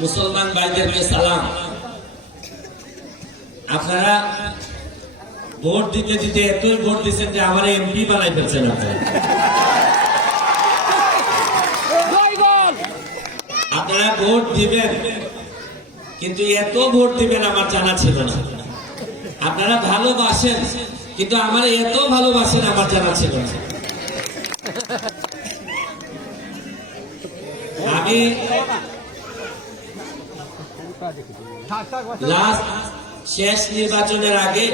মুসলমান ভাইদেরকে সালাম। আপনারা ভোট দিতে দিতে এতই ভোট দিচ্ছেন যে আমার এমপি বানাই ফেলছেন। আপনারা ভোট দিবেন, কিন্তু এত ভোট দিবেন আমার জানা ছিল না। আপনারা ভালোবাসেন, কিন্তু আমার এত ভালোবাসেন আমার জানা ছিল না। আমি লাস্ট শেষ নির্বাচনের আগে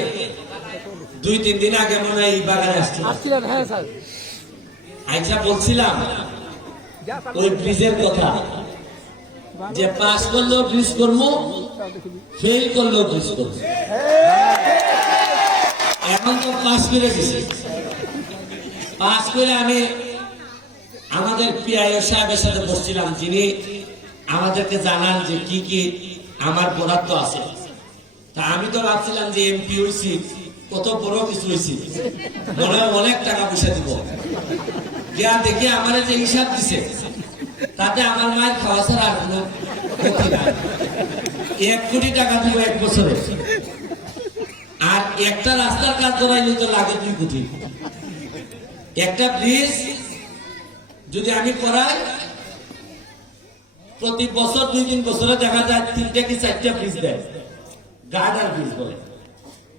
2-3 দিন আগে মনে হয় এই বাগানে আসছিলাম। আচ্ছা, বলছিলাম ওই ব্রিজের কথা, যে পাস করলেও ব্রিজ করবো, ফেল করলেও ব্রিজ করবো। এখন তো পাস করে গেছি। পাস করে আমি আমাদের পিআইও সাহেবের সাথে বসছিলাম, যিনি আমাদেরকে জানান যে কি কি আমার বরাদ্দ আছে। তা আমি তো ভাবছিলাম যে এমপি হয়েছি, কত বড় কিছু হয়েছি, মনে হয় অনেক টাকা পয়সা দিব। গিয়া দেখি আমার যে হিসাব দিছে তাতে আমার মায়ের খাওয়া ছাড়া আর কোনো ক্ষতি নাই। 1 কোটি টাকা দিব 1 বছরে, আর একটা রাস্তার কাজ করাইলে তো লাগে 2 কোটি। একটা ব্রিজ যদি আমি করাই, প্রতি বছর 2-3 বছরে দেখা যায় 3টা কি 4টা ব্রিজ দেয়, গার্ডার ব্রিজ বলে।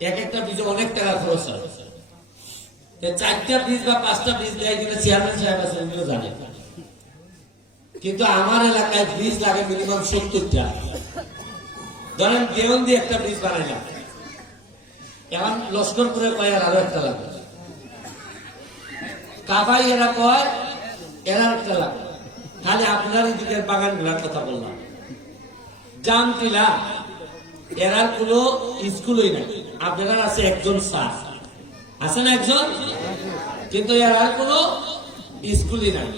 এক একটা ব্রিজে অনেক টাকা খরচ হয়। 4টা ব্রিজ বা 5টা ব্রিজ দেয় কিনা চেয়ারম্যান সাহেব আছে, এগুলো জানে। কিন্তু আমার এলাকায় ব্রিজ লাগে মিনিমাম 70টা। ধরেন দেওয়ান দিয়ে একটা ব্রিজ বানাইলাম, এখন লস্করপুরে কয় আরো একটা লাগে, কাবাই এরা কয় এরা একটা লাগে। তাহলে আপনার এই দিকের বাগান গুলার কথা বললাম, জামটিলা এরার কোনো স্কুলই নাই। আপনার আছে একজন স্যার, আছে না একজন, কিন্তু এরার কোনো স্কুলই নাই।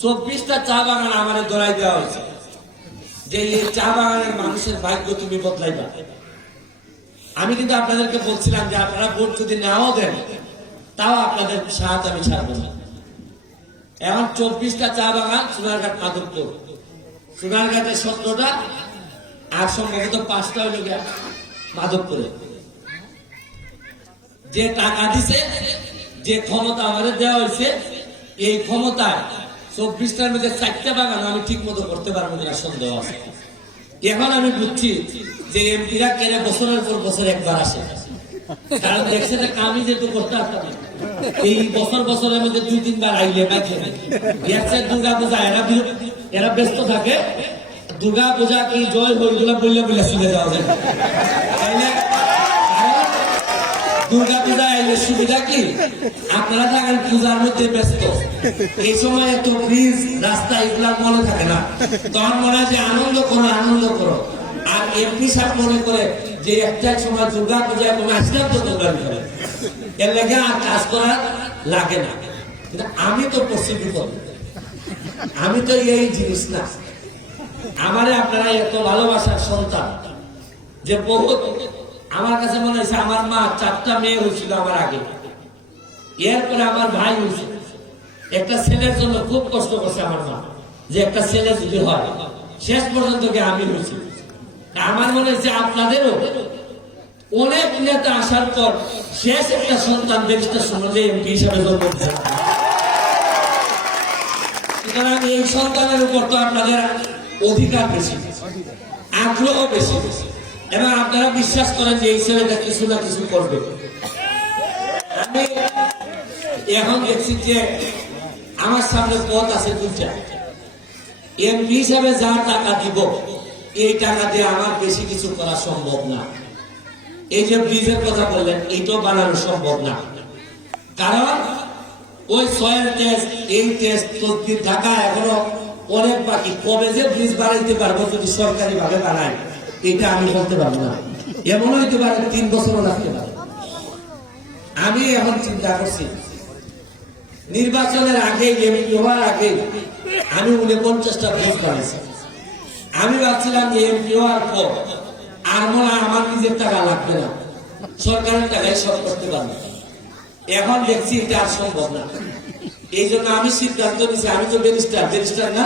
24টা চা বাগান আমার ধরাই দেওয়া হয়েছে, যে এই চা বাগানের মানুষের ভাগ্য তুমি বদলাইবা। আমি কিন্তু আপনাদেরকে বলছিলাম যে আপনারা ভোট যদি নাও দেন, তাও আপনাদের সাথ আমি ছাড়বো না। এখন 24টা চা বাগান সোনারঘাট মাধবপুর, সোনারঘাটের 17টা, আর সম্ভবত 5টা হইল গিয়া মাধবপুরে। যে টাকা দিছে, যে ক্ষমতা আমাদের দেওয়া হয়েছে, এই ক্ষমতায় 24টার মধ্যে 4টা বাগান আমি ঠিক মতো করতে পারবো না, সন্দেহ আছে। এখন আমি বুঝছি যে এমপিরা কেনে বছরের পর বছর একবার আসে, কারণ দেখছে যে কামই যেহেতু করতে আসতাম, এই বছরের মধ্যে 2-3 বার আইলে দুর্গা পূজা এরা ব্যস্ত থাকে। দুর্গা পূজা কি জয় হইগুলা বললে বলে চলে যাওয়া যায়। দুর্গা পূজা আইলে সুবিধা কি, আপনারা থাকেন পূজার মধ্যে ব্যস্ত, এই সময় এত ব্রিজ রাস্তা এগুলা মনে থাকে না। তখন মনে হয় যে আনন্দ করো। আর এমপি সাহেব মনে করে যে একটা সময় দুর্গা পূজায় কোনো আসলাম তো দুর্গা পূজা, এর লেগে আর কাজ করার লাগে না। কিন্তু আমি তো পশ্চিম বিপদ, আমি তো এই জিনিস না। আমারে আপনারা এত ভালোবাসার সন্তান, যে বহুত আমার কাছে মনে হয়েছে আমার মা 4টা মেয়ে হয়েছিল আমার আগে, এরপরে আমার ভাই হয়েছে। একটা ছেলের জন্য খুব কষ্ট করছে আমার মা, যে একটা ছেলে যদি হয়, শেষ পর্যন্ত আমি হয়েছি। আমার মনে হয়েছে আপনাদেরও অনেক নেতা আসার পর শেষ একটা সন্তান ব্যারিস্টার সমাজে এমপি হিসাবে জন্ম দিচ্ছে। সুতরাং এই সন্তানের উপর তো আপনাদের অধিকার বেশি, আগ্রহ বেশি, এবং আপনারা বিশ্বাস করেন যে এই ছেলেটা কিছু না কিছু করবে। আমি এখন দেখছি যে আমার সামনে পথ আছে 2টা। এমপি হিসাবে যা টাকা দিব, এই টাকা দিয়ে আমার বেশি কিছু করা সম্ভব না। এই যে ব্রিজের কথা বললেন, এইটাও বানানো সম্ভব না, কারণ ওই সয়েল টেস্ট, এই টেস্ট তদবির ঢাকা এখনো অনেক বাকি। কবে যে ব্রিজ বানাইতে পারবো যদি সরকারি ভাবে বানায়, এটা আমি বলতে পারবো না। এমন হইতে পারে 3 বছরও লাগতে পারে। আমি এখন চিন্তা করছি, নির্বাচনের আগে, এমপি হওয়ার আগে আমি 49টা ব্রিজ বানাইছি। আমি ভাবছিলাম যে এমপি হওয়ার পর আর মনে হয় আমার নিজের টাকা লাগবে না, সরকারের টাকায় সব করতে পারবে। এখন দেখছি এটা আর সম্ভব না। এই জন্য আমি সিদ্ধান্ত নিচ্ছি, আমি তো ব্যারিস্টার না,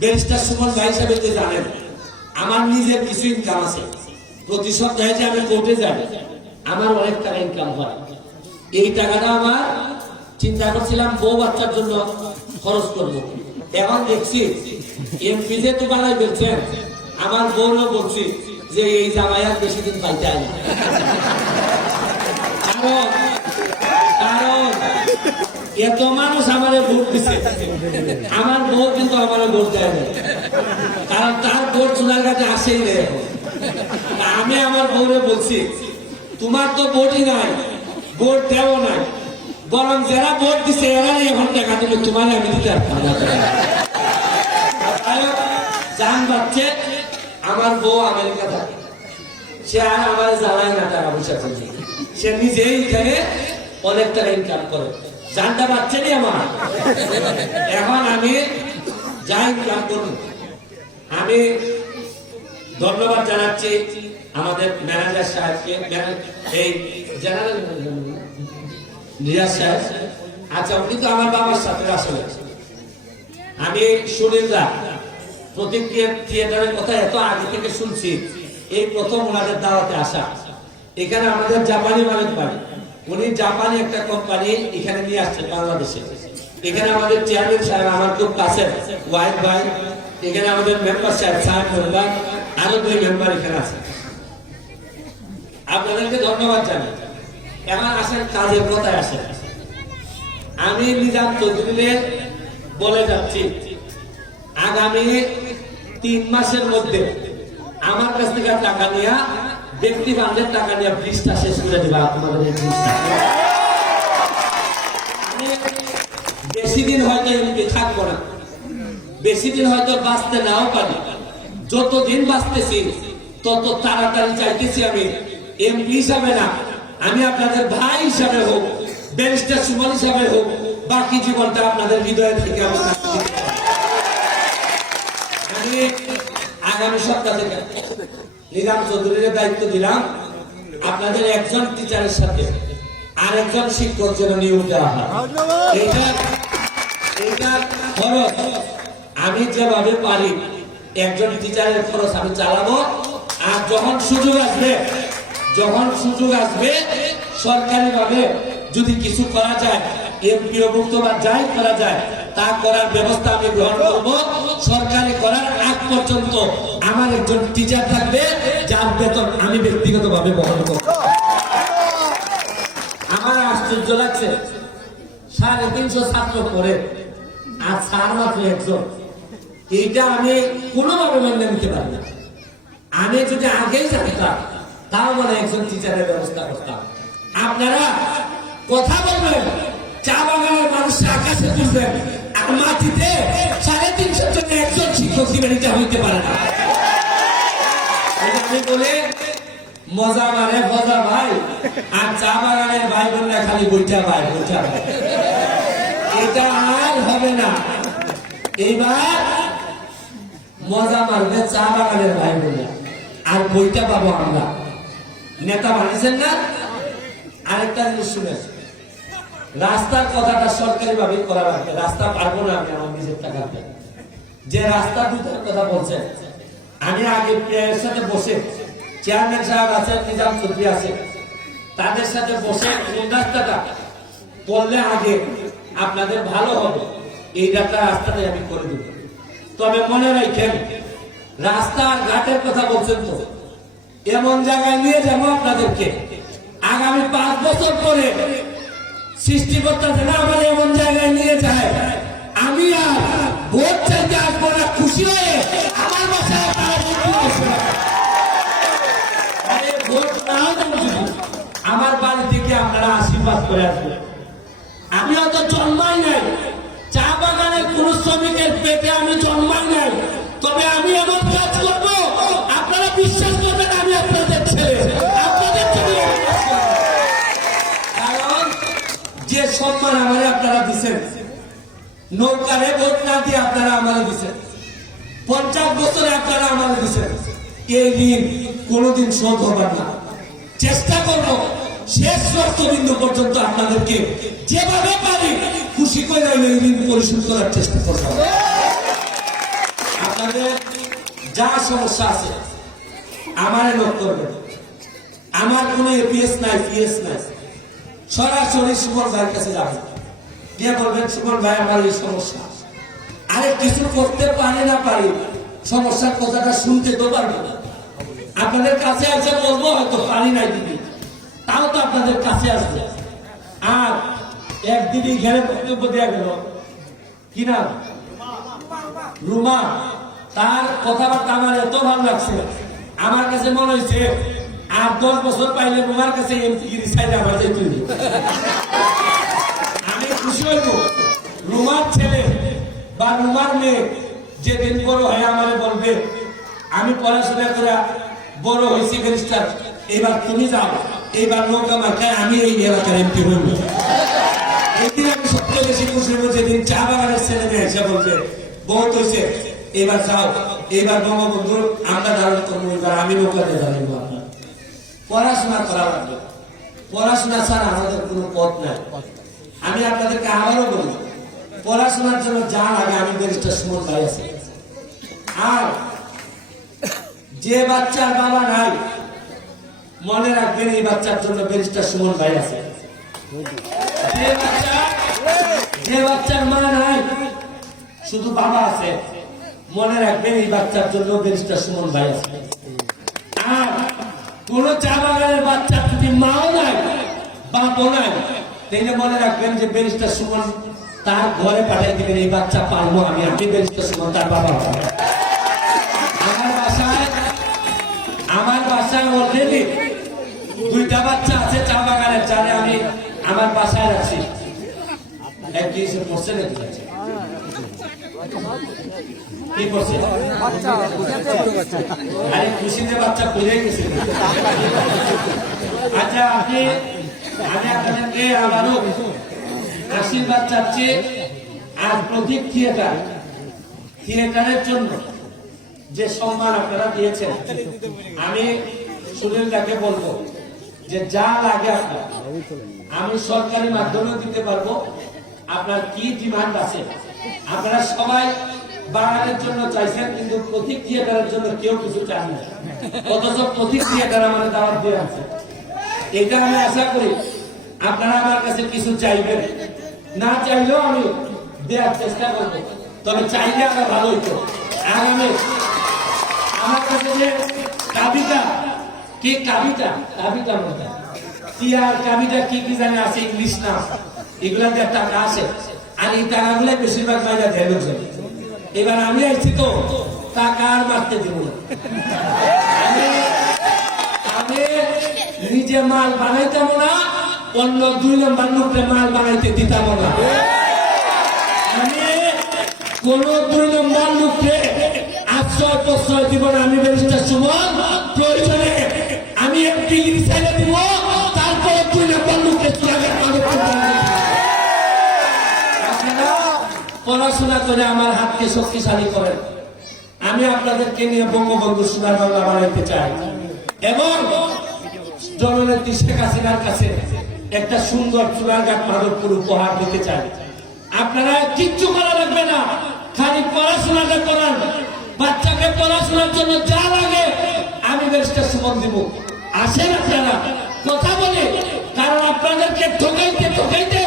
ব্যারিস্টার সুমন ভাই হিসাবে যে জানেন আমার নিজের কিছু ইনকাম আছে, প্রতি সপ্তাহে যে আমি কোর্টে যাই আমার অনেক টাকা ইনকাম হয়। এই টাকাটা আমার চিন্তা করছিলাম বউ বাচ্চার জন্য খরচ করবো। এখন দেখছি এমপি যে তো বানাই বলছেন, আমার বউরও বলছি যে এই জামাই আর বেশি দিন পাইতে হয় না। কারণ এত মানুষ আমারে ভোট দিচ্ছে, আমার বউ কিন্তু আমারে ভোট দেয় না, কারণ তার ভোট চুনার কাছে আসেই নেই। আমি আমার বউরে বলছি তোমার তো ভোটই নাই, ভোট দেও নাই, বরং যারা ভোট দিচ্ছে এরাই এখন টাকা দিলে তোমার আমি দিতে জান পাচ্ছে। আমার বউ আমেরিকা থাকে, সে আর আমার জানায় না টাকা পয়সা করছে, সে নিজেই এখানে অনেক টাকা ইনকাম করে, জানটা পাচ্ছে নি আমার। এখন আমি যা ইনকাম করব, আমি ধন্যবাদ জানাচ্ছি আমাদের ম্যানেজার সাহেবকে, এই জেনারেল রিয়াজ সাহেব। আচ্ছা, উনি তো আমার বাবার সাথে আসলে আমি সুনীলদা প্রতিক্রিয়া থিয়েটারের কথা এত আগে থেকে শুনছি, এই প্রথম ওনাদের দাওয়াতে আসা। এখানে আমাদের জাপানি মালিক বাড়ি, উনি জাপানি একটা কোম্পানি এখানে নিয়ে আসছেন বাংলাদেশে। এখানে আমাদের চেয়ারম্যান সাহেব আমার খুব কাছের ওয়াইফ ভাই, এখানে আমাদের মেম্বার সাহেব মেম্বার, আরো 2 মেম্বার এখানে আছে। আপনাদেরকে ধন্যবাদ জানাই। এখন আসেন কাজের কথায় আসেন। আমি নিজাম চৌধুরীর বলে যাচ্ছি আগামী 3 মাসের মধ্যে আমার কাছ থেকে টাকা নিয়ে ব্যক্তি বান্ধবের টাকা নিয়ে ব্রিজটা শেষ করে দিবা। তোমাদের এই ব্রিজটা বেশি দিন হয়তো এমপি থাকবো না, বেশি দিন হয়তো বাঁচতে নাও পারি, যতদিন বাঁচতেছি তত তাড়াতাড়ি চাইতেছি আমি এমপি হিসাবে না, আমি আপনাদের ভাই হিসাবে হোক, ব্যারিস্টার সুমন হিসাবে হোক, বাকি জীবনটা আপনাদের হৃদয় থেকে আমি আগামী সপ্তাহ থেকে নিজাম চৌধুরীর দায়িত্ব দিলাম। আপনাদের একজন টিচারের সাথে আরেকজন শিক্ষক যেন নিয়োগ দেওয়া হয়। এইটা খরচ আমি যেভাবে পারি একজন টিচারের খরচ আমি চালাবো। আর যখন সুযোগ আসবে সরকারি ভাবে যদি কিছু করা যায়, এমপিওভুক্ত বা যাই করা যায় তা করার ব্যবস্থা আমি গ্রহণ করব। সরকারি করার আগ পর্যন্ত আমার একজন টিচার থাকবে যার বেতন আমি ব্যক্তিগতভাবে বহন করব। আমার আশ্চর্য লাগছে 350 ছাত্র পড়ে আর স্যার মাত্র একজন, এইটা আমি কোনোভাবে মেনে নিতে পারি না। আমি যদি আগেই জানতাম তাও মানে একজন টিচারের ব্যবস্থা করতাম। আপনারা কথা বলবেন, চা বাগানের মানুষ আকাশে তুলবেন, আর মাটিতে 350 জন্য একজন শিক্ষক দিবেন, এটা হইতে পারে না। আমি বলে মজা মানে মজা ভাই, আর চা বাগানের ভাই বোনরা খালি বইটা ভাই বইটা ভাই, এটা আর হবে না। এইবার মজা মারবে চা বাগানের ভাই বোনরা, আর বইটা পাবো আমরা। নেতা বানিয়েছেন না? আরেকটা জিনিস শুনেন, রাস্তার কথাটা সরকারি ভাবে করা লাগবে। রাস্তা পারবো না আমি আমার নিজের টাকাতে, যে রাস্তা দুটার কথা বলছেন, আমি আগে প্লেয়ারের সাথে বসে, চেয়ারম্যান সাহেব আছেন, নিজাম চৌধুরী আছে, তাদের সাথে বসে কোন রাস্তাটা করলে আগে আপনাদের ভালো হবে এই রাস্তাটাই আমি করে দেব। তবে মনে রাখেন, রাস্তা ঘাটের কথা বলছেন তো, এমন জায়গায় নিয়ে যাবো আপনাদেরকে আগামী 5 বছর পরে সৃষ্টিকর্তা যেন আমার এমন জায়গায় নিয়ে যায়, আমি আর ভোট চাইতে আসবো না, খুশি হয়ে আমার বাসায় ভোট নাও আমার বাড়ি থেকে আপনারা আশীর্বাদ করে আসবেন। আমি অত জন্মাই নাই, চা বাগানের কোন শ্রমিকের পেটে আমি জন্মাই নাই, তবে আমি এমন কাজ করবো আপনারা বিশ্বাস করবেন আমি আপনাদের ছেলে, আপনাদের ছেলে। কারণ যে সম্মান আমারে আপনারা দিচ্ছেন, নৌকারে ভোট না দিয়ে আপনারা আমারে দিচ্ছেন, 50 বছরে আপনারা আমারে দিচ্ছেন, এই ঋণ কোনোদিন শোধ হবার না। চেষ্টা করবো শেষ রক্তবিন্দু পর্যন্ত আপনাদেরকে যেভাবে পারি খুশি করে এই ঋণ পরিশোধ করার চেষ্টা করবো। আপনাদের যা সমস্যা আছে আমারে নোট করবেন। আমার কোনো এপিএস নাই, পিএস নাই, সরাসরি সুমন ভাইয়ের কাছে যাবেন, গিয়ে বলবেন সুমন ভাই আমার এই সমস্যা। আরে কিছু করতে পারি না পারি, সমস্যার কথাটা শুনতে তো পারবো না। আপনাদের কাছে আছে বলবো হয়তো পারি নাই দিদি, তাও তো আপনাদের কাছে আসবে। আর একদিনই ঘেরে বক্তব্য দেওয়া গেল, কি না রুমা, তার কথাবার্তা আমার এত ভালো লাগছে, আমার কাছে মনে হয়েছে আর 10 বছর পাইলে রুমার কাছে এমপিগিরি সাইড আমার যেতে হইবে। আমি খুশি হইব রুমার ছেলে বা রুমার মেয়ে যেদিন বড় হয় আমারে বলবে আমি পড়াশোনা করে বড় হয়েছি ব্যারিস্টার, এবার তুমি যাও, এইবার নৌকা মার্কায় আমি এই এলাকার এমপি হইব। এদিন আমি সবচেয়ে বেশি খুশি হইব যেদিন চা বাগানের ছেলে মেয়ে এসে বলবে বহুত হয়েছে, এবার যাও, এবার বঙ্গবন্ধুর আমরা ধারণ করবো, এবার আমি নৌকাতে দাঁড়াইব। আপনার পড়াশোনা করা লাগবে, পড়াশোনা ছাড়া আমাদের কোনো পথ নাই। আমি আপনাদেরকে আবারও বলি, পড়াশোনার জন্য যা লাগে আমি ব্যারিস্টার সুমন ভাই আছি। আর যে বাচ্চার বাবা নাই মনে রাখবেন এই বাচ্চার জন্য ব্যারিস্টার সুমন ভাই আছে। যে বাচ্চার মা নাই শুধু বাবা আছে, মনে রাখবেন এই বাচ্চার জন্য ব্যারিস্টার সুমন ভাই আছে। আর কোন চা বাগানের বাচ্চার যদি মাও নাই বাপও নাই, তাহলে মনে রাখবেন যে ব্যারিস্টার সুমন তার ঘরে পাঠিয়ে দিবেন, এই বাচ্চা পারবো আমি, ব্যারিস্টার সুমন তার বাবা। আমার বাসায় অলরেডি 2টা বাচ্চা আছে চা বাগানের, যারে আমি আমার বাসায় রাখছি। কি করছে কি করছে আরে খুশিতে বাচ্চা পড়ে গেছে। আচ্ছা আমি আপনাদেরকে আবারও আশীর্বাদ চাচ্ছি। আর প্রতীক থিয়েটারের জন্য যে সম্মান আপনারা দিয়েছেন, আমি সুনীলদাকে বলবো যে যা লাগে আপনার আমি সরকারি মাধ্যমে দিতে পারবো। আপনার কি ডিমান্ড আছে, আপনারা সবাই বাঙালির জন্য চাইছেন, কিন্তু প্রতীক থিয়েটারের জন্য কেউ কিছু চান না, অথচ প্রতীক থিয়েটার আমাদের দাওয়াত দিয়ে আছে। এটা আমি আশা করি আপনারা আমার কাছে কিছু চাইবেন, না চাইলেও আমি দেওয়ার চেষ্টা করবো, তবে চাইলে আমরা ভালো হইতো। আর আমি আমার কাছে যে কাবিটা কি কাবিটা মধ্যে কাবিটা কি কি জানে আছে, ইংলিশ না, এগুলাতে টাকা আছে, আর এই টাকাগুলো বেশিরভাগ বাইরে দেয় লোকজন। এবার আমি আইছি তো টাকা আর মারতে দিব না, আমি নিজে মাল বানাইতাম না, অন্য 2 নম্বর লোককে মাল বানাইতে দিতাম না। আমি কোন 2 নম্বর লোককে আশ্রয় প্রশ্রয় দিব না। আমি ব্যারিস্টার সুমন প্রয়োজনে আমি একটি রিসাইলে দিব, তারপরে 2 নম্বর লোককে পড়াশোনা করে আমার হাতকে শক্তিশালী করেন। আমি আপনাদেরকে নিয়ে বঙ্গবন্ধু সোনার বাংলা বানাইতে চাই এবং জননেত্রী শেখ হাসিনার কাছে একটা সুন্দর চুরাঘাট মাধবপুর উপহার দিতে চাই। আপনারা কিচ্ছু করা লাগবে না, খালি পড়াশোনাটা করান। বাচ্চাকে পড়াশোনার জন্য যা লাগে আমি ব্যারিস্টার সুমন দিব। আসেন আপনারা কথা বলে, কারণ আপনাদেরকে ঠকাইতে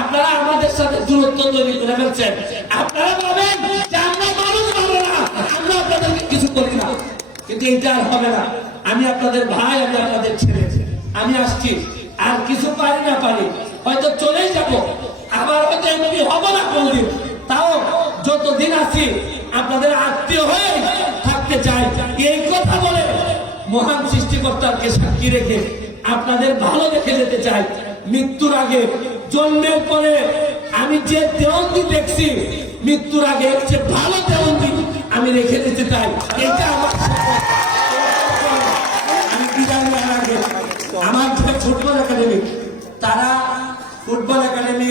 আপনারা আমাদের সাথে দূরত্ব তৈরি করে ফেলছেন। আপনারা ভাবেন যে আমরা মানুষ ভালো না, আমরা আপনাদেরকে কিছু করি না, কিন্তু এটা আর হবে না। আমি আপনাদের ভাই, আমি আপনাদের ছেলে, আমি আসছি। আর কিছু পারি না পারি হয়তো চলেই যাব, আবার হয়তো এমপি হবো না কোনদিন, তাও যতদিন আছি আপনাদের আত্মীয় হয়ে থাকতে চাই। এই কথা বলে মহান সৃষ্টিকর্তাকে সাক্ষী রেখে আপনাদের ভালো দেখে যেতে চাই। মৃত্যুর আগে, জন্মের পরে আমি যে দেওয়ান্তি দেখছি, মৃত্যুর আগে যে ভালো দেওয়ান্তি আমি রেখে দিতে চাই। এটা আমার আমি বিদায় নেওয়ার আগে আমার যে ফুটবল একাডেমি, তারা ফুটবল একাডেমি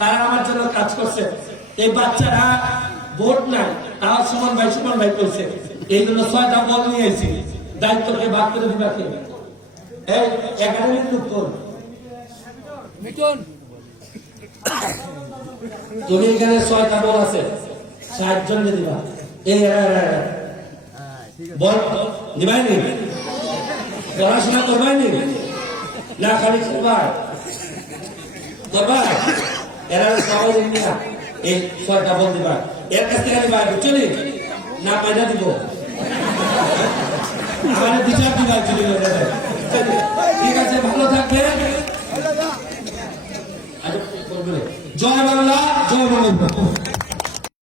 তারা আমার জন্য কাজ করছে। এই বাচ্চারা ভোট নাই, তাও সুমন ভাই করছে, এই জন্য 6টা বল নিয়ে এসেছি। দায়িত্বকে ভাগ করে দিবা কে? এই একাডেমির লোক তোর তুমি এখানে 6টা বল আছে, 60 জন দিবা। এই বল দিবাইনি পড়াশোনা করবাইনি না খালি করবার করবার এরা সবাই নিয়া এই ছয়টা বল দিবা এর কাছ থেকে দিবা বুঝলি না পয়সা দিব আমাদের বিচার দিবা চলে ঠিক আছে ভালো থাকবে জয় বাংলা জয় বঙ্গবন্ধু